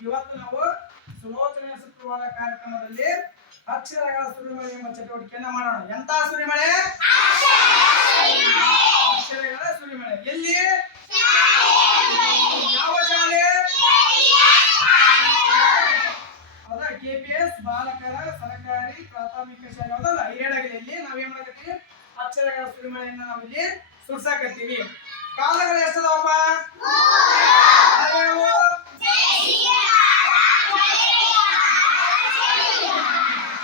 ಇವತ್ತು ನಾವು ಸುಲೋಚನೆ ಸುಪ್ರಭಾತ ಕಾರ್ಯಕ್ರಮದಲ್ಲಿ ಅಕ್ಷರಗಳ ಸುರಿಮಳೆ ಎಂಬ ಚಟುವಟಿಕೆಯನ್ನ ಮಾಡೋಣ. ಎಂತ ಸುರಿಮಳೆ. ಅಕ್ಷರಗಳ ಸುರಿಮಳೆ. ಎಲ್ಲಿ? ಶಾಲೆ ಹೌದಲ್ಲ ಹಿರೇಡಗಲಿಯಲ್ಲಿ ನಾವೇನ್ ಮಾಡಕತ್ತೀವಿ? ಅಕ್ಷರಗಳ ಸುರಿಮಳೆಯನ್ನ ನಾವಿಲ್ಲಿ ಸುರ್ಸಾಕತ್ತೀವಿ ಕಾಲಗಳು ಎಷ್ಟದವಪ್ಪ ಯಾವ್ಯಾವು?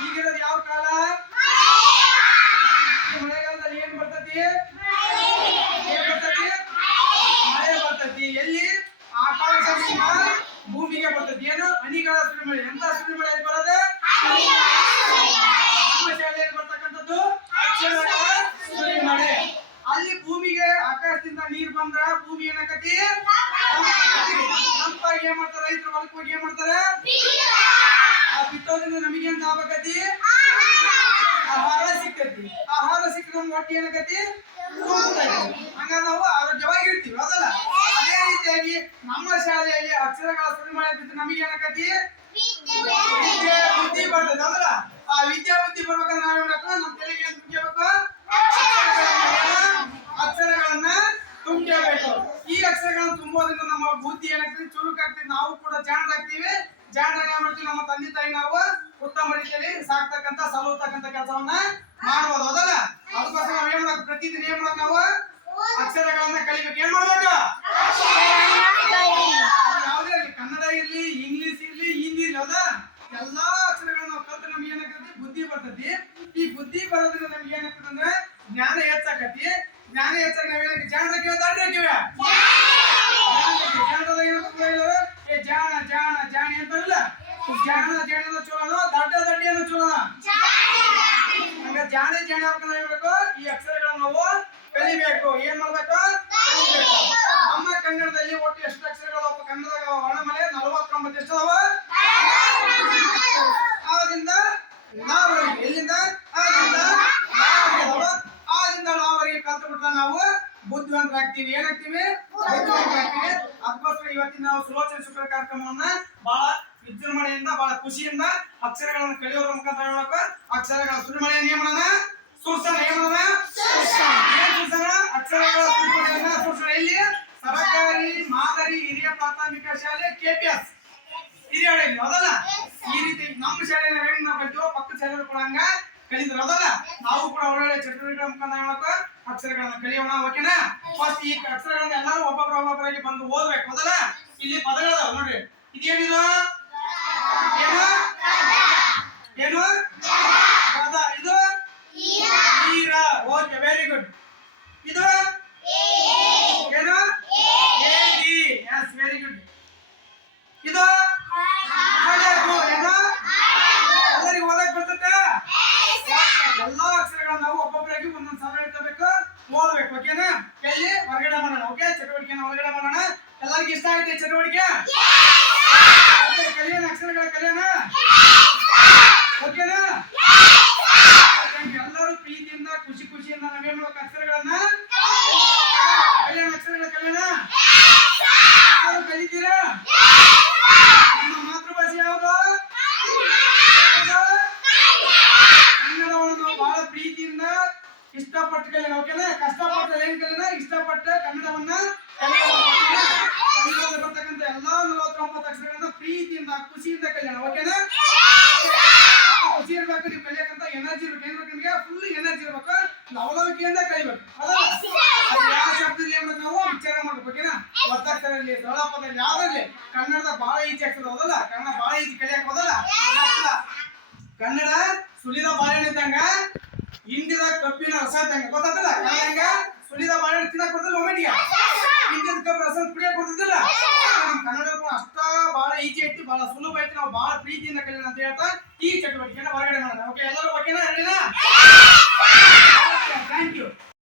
ಈಗಿರೋದು ಯಾವ ಕಾಲ ಈ ಮಳೆಗಾಲದಲ್ಲಿ ಏನ್ ಬರ್ತತಿ ಏನ್ ಬರ್ತತಿ ಮಳೆ ಬರ್ತತಿ ಎಲ್ಲಿ ಆಕಾಶದಿಂದ ಭೂಮಿಗೆ ಬರ್ತತಿ ಏನು ಹನಿಗಳ ಸುರಿಮಳೆ ಎಂತ ಸುರಿಮಳೆ ಎಲ್ಲಿ ಬರೋದು ನಮ್ಮ ಶಾಲೆಯಲ್ಲಿ ಬರ್ತಕ್ಕಂಥದ್ದು ಅಕ್ಷರಗಳ ಸುರಿಮಳೆ ಅಲ್ಲಿ ಭೂಮಿಗೆ ಆಕಾಶದಿಂದ ನೀರ್ ಬಂದ್ರ ಭೂಮಿ ಏನಾಕತಿ ತಂಪಾಗಿ ಏನ್ ಮಾಡ್ತಾರ? ರೈತರ ಹೊಲಕ್ಕೆ ಹೋಗಿ ಏನ್ ಮಾಡ್ತಾರ? ಬಿತ್ತೋದ್ರಿಂದ ನಮಗೇನ್ ಆಗ್ಬೇಕತಿ ಆಹಾರ ಸಿಕ್ಕತಿ ಆಹಾರ ಸಿಕ್ಕ ನಮ್ಗೆ ಹೊಟ್ಟೆ ತುಂಬತೈತಿ. ಹಂಗ ನಾವು ಆರೋಗ್ಯವಾಗಿರ್ತೀವಿ, ಹೌದಲ್ಲ? ಅದೇ ರೀತಿಯಾಗಿ ನಮ್ಮ ಶಾಲೆಯಲ್ಲಿ ಅಕ್ಷರಗಳ ಸುರಿಮಳೆ ಬಿದ್ದು ನಮಗೆ ಏನಾಗತಿ ವಿದ್ಯೆ ಬರ್ತದೆ ಹೌದಲ್ಲ? ಆ ವಿದ್ಯಾ ಬುದ್ಧಿ ಬರ್ಬೇಕಂದ್ರೆ ನಾವ್ ಏನ್ಬೇಕು ನಮ್ಮ ತಲೆಗೆ ಏನ್ ತುಂಬ್ಕೋಬೇಕು ಅಕ್ಷರಗಳನ್ನ ತುಂಬ್ಕೋಬೇಕು ಅಕ್ಷರಗಳನ್ನ ತುಂಬೋದ್ರಿಂದ ನಮ್ಮ ಬುದ್ಧಿ ಏನಾಗ್ತದೆ ಚುರುಕಾಗ್ತದೆ. ನಾವು ಕೂಡ ಜಾಣರಾಗ್ತೀವಿ. ಆಗ್ತೀವಿ ಜಾಣ್ ಮಾಡ್ತೀವಿ? ನಮ್ಮ ತಂದೆ ತಾಯಿ ನಾವು ಉತ್ತಮ ರೀತಿಯಲ್ಲಿ ಸಾಕ್ತಕ್ಕಂತ ಸಲುತಕ್ಕಂತ ಕೆಲಸವನ್ನ ಮಾಡಬಹುದು ಹೌದಲ್ಲ? ಅದಕ್ಕೋಸ್ಕರ ನಾವ್ ಏನ್ ಮಾಡ್ಬೇಕು ಪ್ರತಿದಿನ ಏನ್ ಮಾಡ್ಬೇಕು ನಾವು? ಅಕ್ಷರಗಳನ್ನ ಕಲಿಬೇಕು. ಏನ್ ಮಾಡ್ಬೇಕು ಯಾವುದೇ ಇರ್ಲಿ ಕನ್ನಡ ಇರ್ಲಿ, ಇಂಗ್ಲಿಷ್ ಇರ್ಲಿ, ಹಿಂದಿ ಇರ್ಲಿ, ಹೌದಾ? ಎಲ್ಲಾ ಅಕ್ಷರಗಳನ್ನ ನಾವು ಕಲ್ತು ನಮ್ಗೆ ಏನಾಗ್ತದೆ? ಬುದ್ಧಿ ಬರ್ತದೆ. ಈ ಬುದ್ಧಿ ಬರೋದ್ರಿಂದ ನಮ್ಗೆ ಏನಾಗ್ತದೆ ಅಂದ್ರೆ ಜ್ಞಾನ ಹೆಚ್ಚಾಕತಿ ಜ್ಞಾನ ಹೆಚ್ಚಾಗಿ ಜಾಣ ಕೇಳ ದಾಡ್ರಿ ಹಾಕಿವ ಏ, ಜಾಣ ಜಾಣ, ಜಾಣಿ ಅಂತಾರಲ್ಲ? ಜಾಣ ಜಾಣ ಚಲೋನೋ ದಡ್ಡ ದಡ್ಡಿ ಅನ್ನೋ ಚಲೋ ಹಂಗ ಜಾಣ, ಜಾಣೆ ಹೇಳ್ಬೇಕು. ಈ ಅಕ್ಷರಗಳನ್ನ ನಾವು ಕಲಿಬೇಕು. ಏನ್ ಮಾಡ್ಬೇಕು? ಕಲಿಬೇಕು. ನಮ್ಮ ಕನ್ನಡದಲ್ಲಿ ಒಟ್ಟು ಎಷ್ಟು ಅಕ್ಷರಗಳಪ್ಪ ಕನ್ನಡದಾಗ ವರ್ಣಮಾಲೆ ನಲವತ್ತೊಂಬತ್ತು ಎಷ್ಟು ಅದಾವ. ಬುದ್ಧಿವಂತರಾಗ್ತೀವಿ ಏನಾಗ್ತೀವಿ? ಬುದ್ಧಿವಂತರಾಗ್ತೀವಿ ಅದಕ್ಕೋಸ್ಕರ ಇವತ್ತಿನ ನಾವು ಸುಲೋಚನ ಶುಕ್ರ ಕಾರ್ಯಕ್ರಮವನ್ನ ಬಹಳ ವಿಜೃಂಭಣೆಯಿಂದ, ಬಹಳ ಖುಷಿಯಿಂದ ಅಕ್ಷರಗಳನ್ನು ಕಲಿಯೋದ್ರ ಮುಖಾಂತರ ಹೇಳಕ ಅಕ್ಷರಗಳ ಸುರಿಮಳೆಯ ನಿಯಮನ ಸುರ್ಸನ ಏನ್ ಸುರ್ಸನ? ಅಕ್ಷರಗಳ ಸುರಿಮಳೆಯನ್ನ ಸುರ್ಸನ ಇಲ್ಲಿ ಸರಕಾರಿ ಮಾದರಿ, ಹಿರಿಯ ಪ್ರಾಥಮಿಕ ಶಾಲೆ ಕೆಪಿಎಸ್ ಹಿರಿಯ ಹೌದಲ್ಲ? ಈ ರೀತಿ ನಮ್ಮ ಶಾಲೆಯಲ್ಲಿ ನಾವು ಕಲ್ತೀವೋ ಪಕ್ಕದ ಶಾಲೆ ಕೂಡ ಹಂಗ ಕಲಿದ್ರು. ನಾವು ಕೂಡ ಒಳ್ಳೊಳ್ಳೆ ಚಟುವಟಿಕೆ ಮುಖಾಂತರ ಹೇಳ್ಬೇಕು ಅಕ್ಷರಗಳನ್ನ ಕಲಿಯೋಣ, ಓಕೆನಾ? ಫಸ್ಟ್ ಈ ಅಕ್ಷರಗಳನ್ನ ಎಲ್ಲರೂ ಒಬ್ಬೊಬ್ರು ಒಬ್ಬೊಬ್ಬರಾಗಿ ಬಂದು ಓದ್ಬೇಕು. ಹೌದಲ್ಲ ಇಲ್ಲಿ ಪದಗಳದಾವ, ನೋಡ್ರಿ. ಇದೇನಿದು? ಏನ ಏನು ಪದ ಇದು ನೀರ ಓಕೆ ವೆರಿ ಗುಡ್ ಇದು ಏನು ಏಡಿ ಎಸ್ ವೆರಿ ಗುಡ್ ಇದು ಹಳೆದು ಏನು ಎಲ್ಲರಿಗೂ ಓದಕ್ ಬರ್ತೈತೆ ಎಲ್ಲಾ ಅಕ್ಷರಗಳನ್ನ ನಾವು ಒಬ್ಬೊಬ್ಬರಾಗಿ ಒಂದೊಂದ್ ಸಾವಿರ ಇಟ್ಕೋಬೇಕು ಓದ್ಬೇಕು ಓಕೆನಾ ಎಲ್ಲಿ ಹೊರಗಡೆ ಮಾಡೋಣ ಓಕೆ ಚಟುವಟಿಕೆನ ಹೊರಗಡೆ ಮಾಡೋಣ ಆಗುತ್ತೆ ಈ ಚಟುವಟಿಕೆ ಕಲ್ಯಾಣ ಅಕ್ಷರಗಳ ಕಲ್ಯಾಣ? ಓಕೆನಾ? ಎಲ್ಲರೂ ಪ್ರೀತಿಯಿಂದ ಖುಷಿ ಖುಷಿಯಿಂದ ನಾವೇನ್ ಮಾಡ್ಬೇಕು ಅಕ್ಷರಗಳನ್ನ? ಕಲ್ಯಾಣ ಅಕ್ಷರಗಳ ಕಲಿಯೋಣ? ಯಾರು ಕಲಿತೀರಾ? ನಿಮ್ಮ ಮಾತೃಭಾಷೆ ಯಾವುದು? ಕನ್ನಡವನ್ನು ಬಹಳ ಪ್ರೀತಿಯಿಂದ ಇಷ್ಟಪಟ್ಟು ಕಲಿಯೋಣ ಓಕೆನಾ? ಕಷ್ಟಪಟ್ಟು ಏನ್ ಕಲಿಯೋಣ? ಇಷ್ಟಪಟ್ಟು ಕನ್ನಡವನ್ನ ಕಲಿಯೋಣ, ಓಕೆನಾ? ಕನ್ನಡದಲ್ಲಿ ಬರ್ತಕ್ಕಂಥ ಎಲ್ಲಾ ನಲವತ್ತೊಂಬತ್ತು ಅಕ್ಷರಗಳನ್ನ ಪ್ರೀತಿಯಿಂದ ಖುಷಿಯಿಂದ ಕಲಿಯೋಣ ಓಕೆನಾ ಖುಷಿ ಇರ್ಬೇಕು ನೀವು ಕಲಿಯಕ್ಕಂತ ಎನರ್ಜಿ ಇರ್ಬೇಕು ಏನ್ ಬೇಕು ನಿಮಗೆ ಫುಲ್ ಎನರ್ಜಿ ಇರ್ಬೇಕು ಲವಲವಿಕೆಯಿಂದ ಕಲಿಬೇಕು ಹೌದಲ್ಲ ಅದು ಯಾವ ಶಬ್ದದಲ್ಲಿ ಏನ್ ಮಾಡ್ಬೇಕು ನಾವು ವಿಚಾರ ಮಾಡ್ಬೇಕು ಓಕೆನಾ ಒತ್ತಕ್ಷರಲ್ಲಿ ಸರಳಪದಲ್ಲಿ ಯಾವ್ದ್ರಲ್ಲಿ ಕನ್ನಡದ ಬಹಳ ಈಜಿ ಆಗ್ತದೆ ಹೌದಲ್ಲ ಕನ್ನಡ ಬಹಳ ಈಜಿ ಕಲಿಯಕ್ ಹೌದಲ್ಲ ಆಗ್ತದ? ಕನ್ನಡ ಸುಲಿದ ಬಾಳೆಹಣ್ಣು ಇದ್ದಂಗ ಹಿಂದಿದ ಕಬ್ಬಿನ ರಸ ಇದ್ದಂಗ ಗೊತ್ತಾಗ್ತದ ಕನ್ನಡ ಹೆಂಗ ಸುಲಿದ ಬಾಳೆಹಣ್ಣು ತಿನ್ನಕ್ ಬರ್ತಲ್ಲ ಒಮ್ಮೆಟಿಗೆ ಹಿಂದಿದ ಕಬ್ಬು ರಸ ಕುಡಿಯಕ್ ಬರ್ತದಿಲ್ಲ ಈಜಿ ಇತ್ತು ಬಹಳ ಸುಲಭ ಐತಿ ನಾವು ಬಹಳ ಪ್ರೀತಿಯಿಂದ ಕಲಿಯೋಣ ಅಂತ ಹೇಳ್ತಾ ಈ ಚಟುವಟಿಕೆಯನ್ನು ಹೊರಗಡೆ ಮಾಡೋಣ. ಓಕೆ ಎಲ್ಲರೂ ಓಕೆನಾ ಹೇಳಿಲ್ಲ ಥ್ಯಾಂಕ್ ಯು